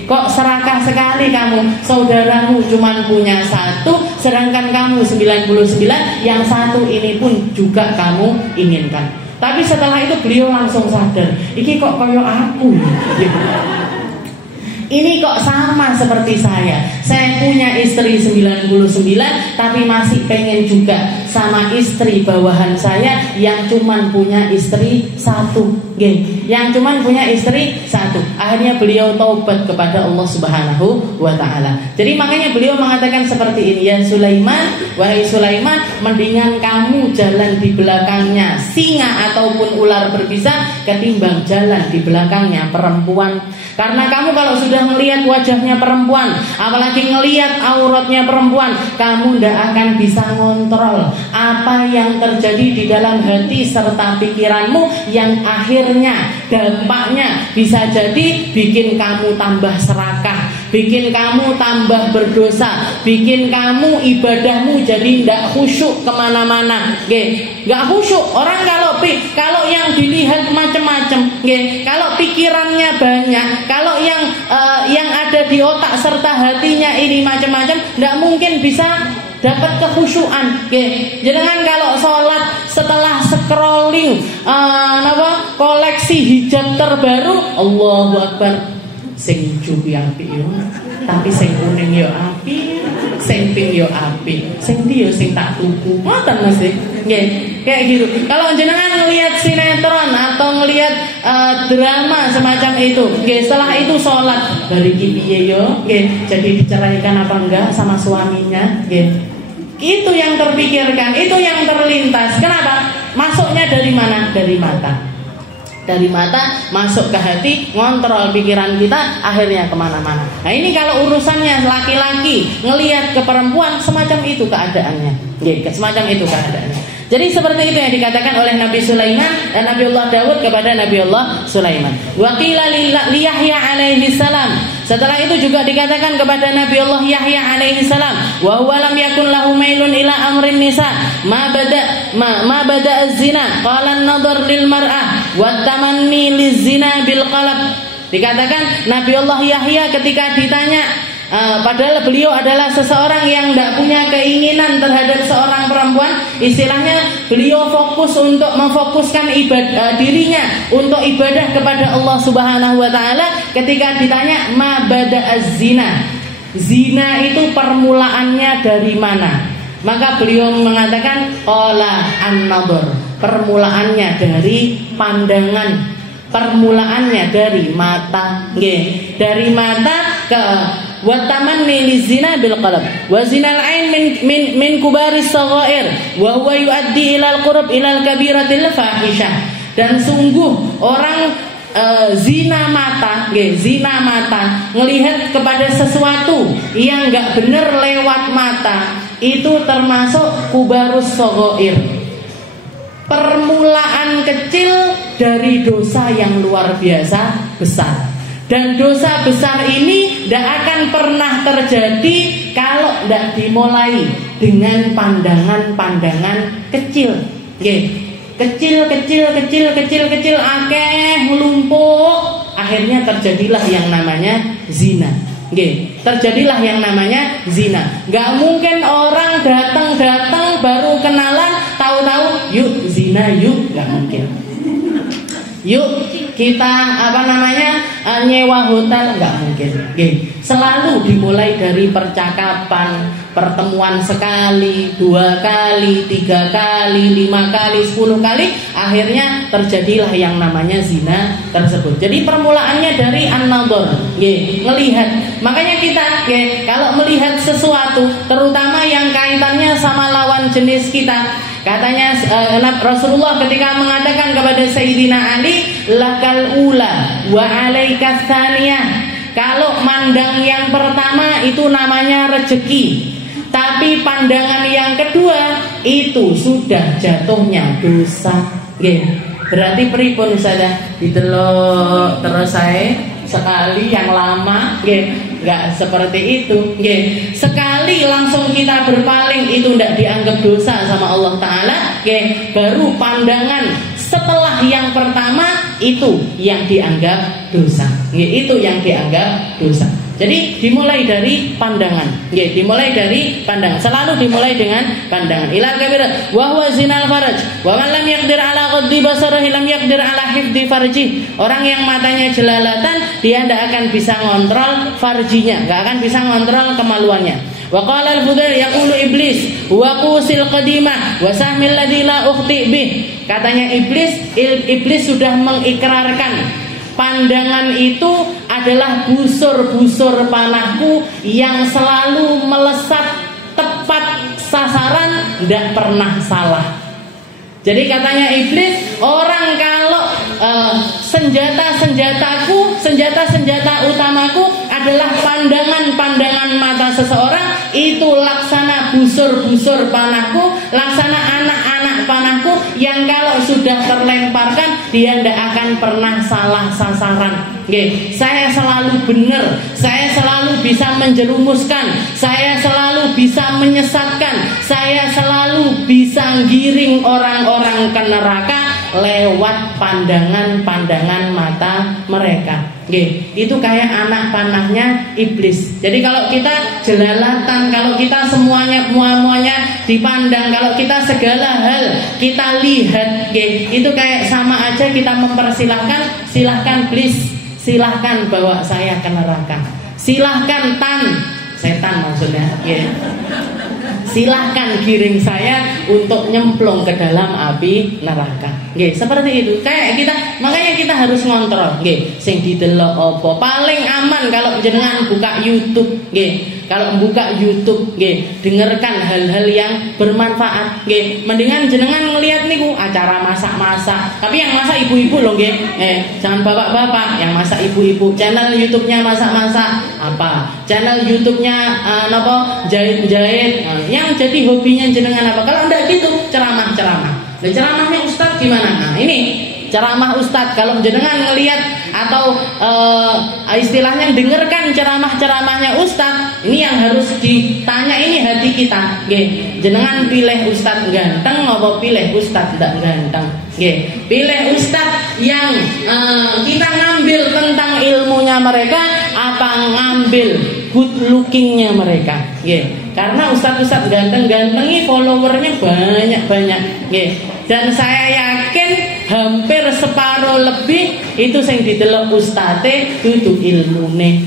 Kok serakah sekali kamu. Saudaramu cuma punya 1, sedangkan kamu 99, yang 1 ini pun juga kamu inginkan. Tapi setelah itu beliau langsung sadar, iki kok koyo aku. Ini kok sama seperti saya. Saya punya istri 99, tapi masih pengen juga sama istri bawahan saya yang cuman punya istri satu, yang cuman punya istri satu. Akhirnya beliau taubat kepada Allah Subhanahu wa taala. Jadi makanya beliau mengatakan seperti ini, ya Sulaiman, wahai Sulaiman, mendingan kamu jalan di belakangnya singa ataupun ular berbisa ketimbang jalan di belakangnya perempuan. Karena kamu kalau sudah melihat wajahnya perempuan, apalagi ngelihat auratnya perempuan, kamu tidak akan bisa ngontrol apa yang terjadi di dalam hati serta pikiranmu, yang akhirnya dampaknya bisa jadi bikin kamu tambah serakah, bikin kamu tambah berdosa, bikin kamu ibadahmu jadi tidak khusyuk kemana-mana, nggak khusyuk. Orang kalau yang dilihat macam-macam, kalau pikirannya banyak, kalau yang ada di otak serta hatinya ini macam-macam, tidak mungkin bisa dapat kekhusyuan. Jangan kalau sholat setelah scrolling koleksi hijab terbaru, Allahu Akbar, sing jubi api yo, tapi sing kuning yo api, sing pink yo api, sing dia sing tak tuku, ngoten mesti. Kayak gitu. Kalau jenengan ngelihat sinetron atau ngelihat drama semacam itu, setelah itu sholat bari piye yo, jadi diceraikan apa enggak sama suaminya, itu yang terpikirkan, itu yang terlintas. Kenapa? Masuknya dari mana? Dari mata. Dari mata masuk ke hati, ngontrol pikiran kita, akhirnya kemana-mana. Nah ini kalau urusannya laki-laki ngelihat ke perempuan, semacam itu keadaannya, semacam itu keadaannya. Jadi seperti itu yang dikatakan oleh Nabi Sulaiman dan Nabiullah Daud kepada Nabiullah Sulaiman. Wa qila li Yahya alaihi salam. Setelah itu juga dikatakan kepada Nabiullah Yahya alaihi salam, wa huwa lam yakun lahu mailun ila amrin nisa, ma bada az-zina, qala an-nadhar lil mar'ah wa tamanni liz-zina bil qalb. Dikatakan Nabiullah Yahya ketika ditanya, padahal beliau adalah seseorang yang tidak punya keinginan terhadap seorang perempuan, istilahnya beliau fokus untuk memfokuskan dirinya untuk ibadah kepada Allah Subhanahu wa taala. Ketika ditanya ma bada az-zina, zina itu permulaannya dari mana? Maka beliau mengatakan qala an-nadhar, permulaannya dari pandangan, permulaannya dari mata, dari mata ke wa tamanni lizina bil qalb wa zinal ain min kubaris saghair wa huwa yuaddi ila al-qurb ila al-kabiratil fahishah. Dan sungguh orang zina mata, zina mata, ngelihat kepada sesuatu yang enggak benar lewat mata, itu termasuk kubarus saghair, permulaan kecil dari dosa yang luar biasa besar. Dan dosa besar ini tidak akan pernah terjadi kalau tidak dimulai dengan pandangan-pandangan kecil. Kecil, akeh melumpuk, akhirnya terjadilah yang namanya zina. Terjadilah yang namanya zina. Gak mungkin orang datang baru kenalan, tahu-tahu yuk zina yuk, gak mungkin. Yuk kita nyewa hotel, nggak mungkin. Selalu dimulai dari percakapan, pertemuan sekali, 2 kali, 3 kali, 5 kali, 10 kali, akhirnya terjadilah yang namanya zina tersebut. Jadi permulaannya dari an-nadhar, melihat. Makanya kita kalau melihat sesuatu, terutama yang kaitannya sama lawan jenis kita, katanya Rasulullah ketika mengatakan kepada Sayyidina Ali, lakal ula wa alaikas tsaniyah. Kalau mandang yang pertama itu namanya rezeki, tapi pandangan yang kedua itu sudah jatuhnya dosa. Berarti pripun saja didelok terus saya sekali yang lama, nggak seperti itu. Sekali langsung kita berpaling itu tidak dianggap dosa sama Allah Ta'ala. Baru pandangan setelah yang pertama itu yang dianggap dosa. Itu yang dianggap dosa. Jadi dimulai dari pandangan. Dimulai dari pandangan. Selalu dimulai dengan pandangan. Ilal kabirat wa huwa zinal faraj. Wa man lam yaqdir ala ghaddi basarihi lam yaqdir ala hifdzi farji. Orang yang matanya jelalatan, dia tidak akan bisa ngontrol farjinya, enggak akan bisa ngontrol kemaluannya. Wa qala al-Fudail yaqulu iblis wa qusil qadimah wa sahmil ladzi la ukhti bih. Katanya iblis sudah mengikrarkan pandangan itu adalah busur-busur panahku yang selalu melesat tepat sasaran, tidak pernah salah. Jadi katanya iblis, orang kalau senjata utamaku adalah pandangan mata seseorang, itu laksana busur-busur panahku, laksana anak-anak panahku yang kalau sudah terlemparkan dia tidak akan pernah salah sasaran. Saya selalu benar, saya selalu bisa menjerumuskan, saya selalu bisa menyesatkan, saya selalu bisa giring orang-orang ke neraka lewat pandangan mata mereka. Itu kayak anak panahnya iblis. Jadi kalau kita jelalatan, kalau kita semuanya dipandang, kalau kita segala hal kita lihat, itu kayak sama aja kita mempersilahkan, silahkan please, silahkan bawa saya ke neraka, silahkan setan maksudnya, silahkan giring saya untuk nyemplung ke dalam api neraka. Seperti itu. Kayak kita, makanya kita harus ngontrol. Sing didelok apa? Paling aman kalau jenengan buka YouTube. Kalau buka YouTube, dengarkan hal-hal yang bermanfaat. Mendingan jenengan ngelihat niku acara masak-masak. Tapi yang masak ibu-ibu loh, jangan bapak-bapak. Yang masak ibu-ibu. Channel YouTube-nya masak-masak apa? Channel YouTube-nya jahit-jahit. Yang jadi hobinya jenengan apa? Kalau enggak gitu, ceramah-ceramah. Dan ceramahnya Ustadz gimana? Nah, ini ceramah Ustadz. Kalau jenengan ngelihat atau istilahnya dengarkan ceramahnya Ustadz, ini yang harus ditanya, ini hati kita. Jenengan pilih Ustadz ganteng apa pilih Ustadz tidak ganteng? Pilih Ustadz yang kita ngambil tentang ilmunya mereka, apa ngambil good lookingnya mereka? Karena Ustadz ganteng-ganteng ini followernya banyak. Dan saya yakin hampir separuh lebih itu sing didelok ustadze dudu ilmune.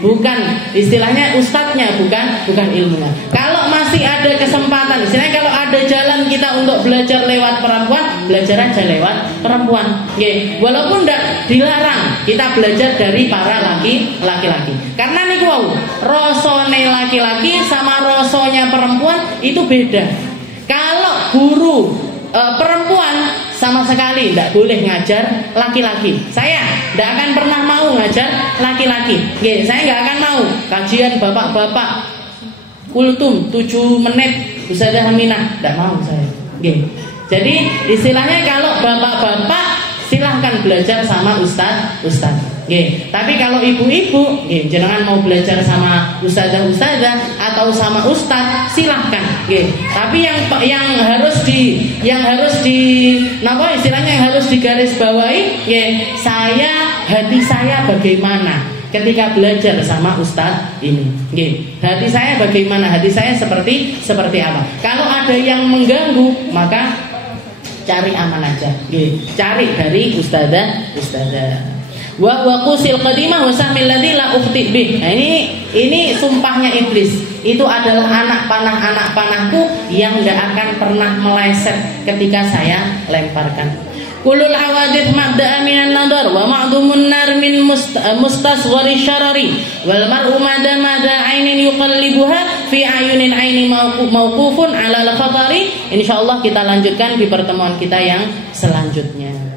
Bukan istilahnya ustadznya, bukan ilmunya. Kalau masih ada kesempatan, istilahnya kalau ada jalan kita untuk belajar lewat perempuan, belajar aja lewat perempuan. Walaupun tidak dilarang kita belajar dari para laki-laki. Karena niku wau, rasane laki-laki sama rasanya perempuan itu beda. Kalau guru perempuan sama sekali tidak boleh ngajar laki-laki. Saya tidak akan pernah mau ngajar laki-laki. Saya nggak akan mau kajian bapak-bapak kultum 7 menit Ustazah Aminah, tidak mau saya. Jadi istilahnya kalau bapak-bapak silahkan belajar sama ustaz. Tapi kalau ibu-ibu, jangan mau belajar sama ustazah atau sama ustaz, silahkan. Tapi yang harus istilahnya yang harus digarisbawahi, hati saya bagaimana ketika belajar sama ustaz ini. Hati saya bagaimana? Hati saya seperti apa? Kalau ada yang mengganggu, maka cari aman aja. Cari dari ustazah. Wa qusil qadimah wa sahmil ladzi la ukhti bih. Nah, ini sumpahnya iblis. Itu adalah anak panahku yang enggak akan pernah meleset ketika saya lemparkan. Kulul hawadith mabda'a minan nadar wa ma'dumun nar min mustasghari syarari wal mar'u mada ainin yuqallibuha fi ayunin aini mauqufun ala al-khatari. Insyaallah kita lanjutkan di pertemuan kita yang selanjutnya.